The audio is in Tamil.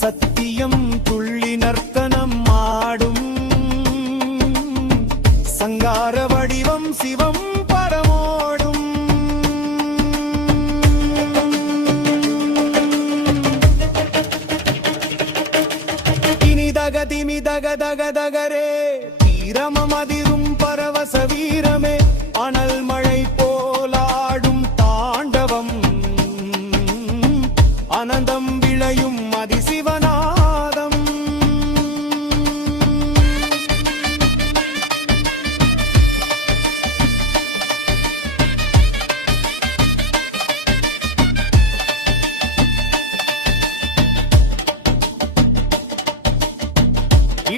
சத்தியம் துள்ளி நர்த்தனம் ஆடும். சங்கார வடிவம் சிவம் பரமோடும். இனிதகதிமிதகதகதகரே தீரமதிரும் பரவச வீரமே. அனல் மழை போலாடும் தாண்டவம். அனந்தம்